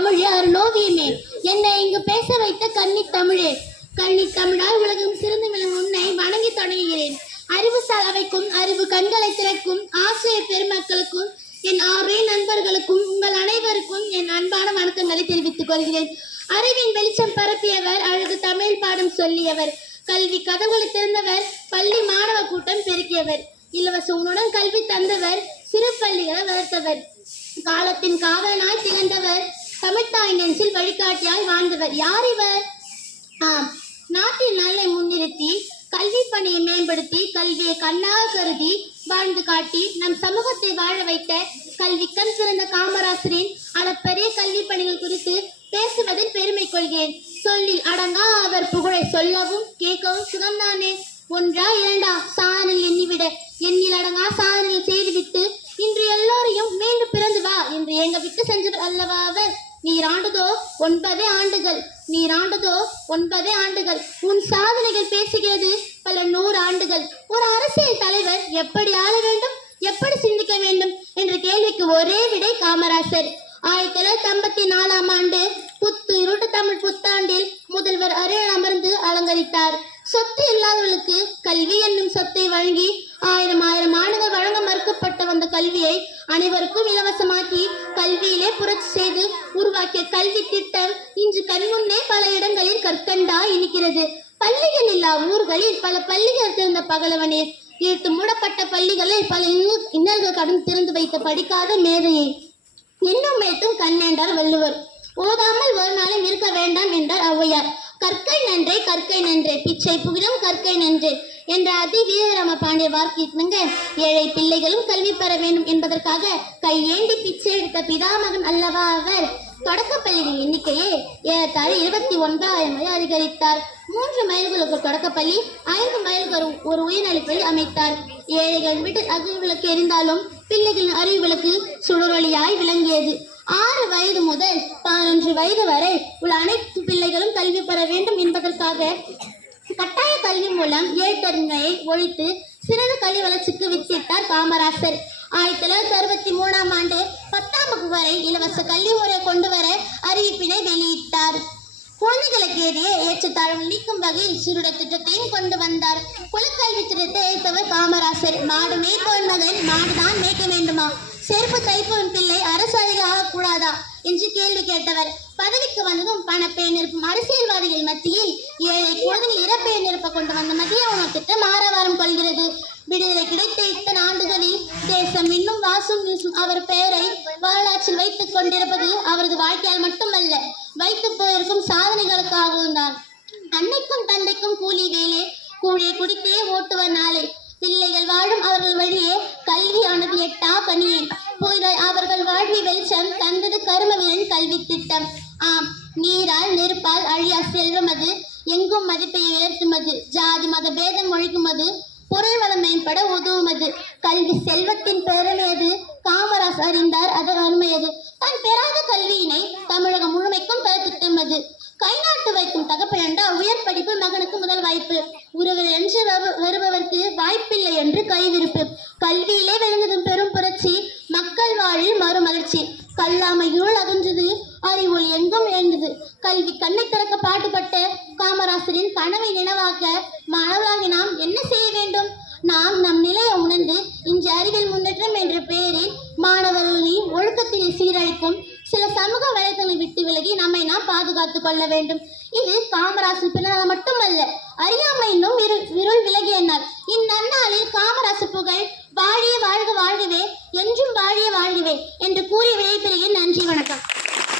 தமிழே அருளோவியமே, என்னை இங்கு பேச வைத்த கன்னி தமிழே, கன்னி தமிழால் உலகம் சிறந்து விளங்கும் உன்னை வணங்கி தொடங்குகிறேன். அறிவு சலவைக்கும் அறிவு கண்களை திறக்கும் ஆசிரியர் பெருமக்களுக்கும் என் ஆறே நண்பர்களுக்கும் உங்கள் அனைவருக்கும் என் அன்பான வணக்கங்களை தெரிவித்துக் கொள்கிறேன். அறிவின் வெளிச்சம் பரப்பியவர், அழகு தமிழ் பாடம் சொல்லியவர், கல்வி கதவுகளை திறந்தவர், பள்ளி மாணவ கூட்டம் பெருக்கியவர், இலவச உணவுடன் கல்வி தந்தவர், சிறு பள்ளிகளை வளர்த்தவர், காலத்தின் காவலனாய் திகழ்ந்தவர், தமிழ்த்தாய் நெஞ்சில் வழிகாட்டியாய் வாழ்ந்தவர். யார் இவர்? நாட்டின் நலனை முன்னிறுத்தி கல்வி பணியை மேம்படுத்தி கல்வியை கண்ணாக கருதி வாழ்ந்து காட்டி நம் சமூகத்தை வாழ வைத்த கல்வி கண் சிறந்த காமராசரின் அளப்பரிய கல்வி பணிகள் குறித்து பேசுவதில் பெருமை கொள்கிறேன். சொல்லி அடங்கா அவர் புகழை சொல்லவும் கேட்கவும் சுகம்தானே. ஒன்றா இரண்டா சாதனையில் எண்ணிவிட எண்ணில் அடங்கா சாதனையில் செய்துவிட்டு இன்று எல்லோரையும் மீண்டும் பிறந்து வா என்று எங்க விட்டு சென்றவர் அல்லவா அவர். நீராண்டதோ 9 ஆண்டுகள், நீராண்டதோ 9 ஆண்டுகள், உன் சாதனைகள் பேசுகிறது பல 100 ஆண்டுகள். ஒரு அரசியல் தலைவர் எப்படி ஆள வேண்டும், எப்படி சிந்திக்க வேண்டும் என்ற கேள்விக்கு ஒரே விடை காமராசர். 1954 ஆண்டு புத்து இருட்டு தமிழ் புத்தாண்டில் முதல்வர் அருகில் அமர்ந்து அலங்கரித்தார். சொத்து இல்லாதவர்களுக்கு கல்வி என்னும் சொத்தை வழங்கி 1000 ஆண்டுகள் வழங்க மறுக்கப்பட்ட வந்த கல்வியை அனைவருக்கும் இலவசமாக்கி கல்வியிலே புரட்சி செய்து உருவாக்கிய கல்வி திட்டம் இன்று கண்முன்னே பல இடங்களில் கற்கண்டா இனிக்கிறது. பள்ளிகள் இல்லா ஊர்களில் பல பள்ளிகள் திறந்த பகலவனே, இழுத்து மூடப்பட்ட பள்ளிகளில் பல இன்னல்கள் கடன் திறந்து வைத்த படிக்காத மேதையை இன்னும் மேத்தும் கண்ணென்றார் வள்ளுவர். ஓதாமல் ஒரு நாளும் இருக்க வேண்டாம் என்றார் ஔவையார். கற்கை நன்றே கற்கை நன்றே பிச்சை புகிலும் கற்கை நன்றே என்ற அதி வீரராம பாண்டிய வாக்கியங்க ஏழை பிள்ளைகளும் கல்வி பெற வேண்டும் என்பதற்காக கையேந்தி பிச்சை எடுத்த பிதாமகன் அல்லவா அவர். தொடக்கப்பள்ளியின் எண்ணிக்கையை ஏறத்தாழ 29,000 அதிகரித்தார். 3 மைல்களுக்கு தொடக்கப்பள்ளி, 5 மைல்களுக்கு ஒரு உயர்நிலைப்பள்ளி அமைத்தார். ஏழைகள் வீட்டு அகல் விளக்கு எரிந்தாலும் பிள்ளைகளின் அறிவு விளக்கு சுடரொளியாய் விளங்கியது. 6 வயது முதல் 11 வயது வரை உள்ள அனைத்து பிள்ளைகளும் கல்வி பெற வேண்டும் என்பதற்காக கட்டாய கல்வி மூலம் ஏழ்தன்மையை ஒழித்து சிறந்த கல்வி வளர்ச்சிக்கு வித்திட்டார் காமராசர். 1963 ஆண்டு 10ஆம் வகுப்பு வரை இலவச கல்வி முறையை கொண்டு வர அறிவிப்பினை வெளியிட்டார். குழந்தைகளுக்கு எதிரே ஏற்றத்தாழ்வு நீக்கும் வகையில் சிறுட திட்டத்தையும் கொண்டு வந்தார். குலக்கல்வி திட்டத்தை ஏற்பவர் காமராசர். மாடு மேய்ப்பவன் மகன் மாடுதான் மேய்க்க வேண்டுமா, செருப்பு தைப்பவன் பிள்ளை அரசு அதிகாரி ஆகக்கூடாதா என்று கேள்வி கேட்டவர். பதவிக்கு வந்ததும் பணப்பை நிரப்பும் அரசியல்வாதிகள் மத்தியில் ஏழை குழந்தைகள் இறப்பை நிரப்ப கொண்டு வந்த மத்திய உணவு திட்டம் ஆரவாரம் கொள்கிறது. விடுதலை கிடைத்த இத்தனை ஆண்டுகளில் தேசம் இன்னும் வாசும் வீசும் அவர் பெயரை வரலாற்றில் வைத்துக் கொண்டிருப்பது அவரது வாழ்க்கையால் மட்டுமல்ல, வைத்து போயிருக்கும் சாதனைகளுக்காகவும் தான். அன்னைக்கும் தந்தைக்கும் கூலி வேலை, கூழியை குடித்தே ஓட்டுவர் நாளை, பிள்ளைகள் வாழும் அவர்கள் வழியே கல்வியானது எட்டா பணியே போய் அவர்கள் வாழ்வி வெளிச்சம் தந்தது கருமவீரன் கல்வி திட்டம். நீரால் நெருப்பால் அழியா செல்வமது, எங்கும் மதிப்பை உயர்த்துமது, ஜாதி மத பேதம் ஒழிக்குமது, பொருள் வளம் மேம்பட உதவுமது, கல்வி செல்வத்தின் பெருமையது, காமராஜ் அறிந்தார் அதன் அருமையது, தான் பெறாத கல்வியினை தமிழகம் முழுமைக்கும் பெற திட்டமது, கை நாட்டு வைக்கும் தகப்பனண்டா உயர் படிப்பு மகனுக்கு முதல் வாய்ப்பு, உறவில் என்று வருபவர்க்கு வாய்ப்பில்லை என்று கைவிருப்பு, கல்வியிலே விளங்குதும் பெரும் புரட்சி, மக்கள் வாழில் மறுமலர்ச்சி, கல்லாமை இருள் அகன்றது, அறிவொளி எங்கும் எழுந்தது, கல்வி கண்ணை திறக்க பாடுபட்ட காமராசரின் கனவை நினைவாக்க மாணவராகி நாம் என்ன செய்ய வேண்டும்? நாம் நம் நிலையை உணர்ந்து இன்று அறிவியல் முன்னேற்றம் என்ற பெயரில் மாணவர்களின் ஒழுக்கத்தினை சீரழிக்கும் சில சமூக வலைத்தளங்களை விட்டு விலகி நம்மை நாம் பாதுகாத்துக் கொள்ள வேண்டும். இது காமராசர் பின்னால் மட்டுமல்ல, அறியாமை இன்னும் இருள் விளை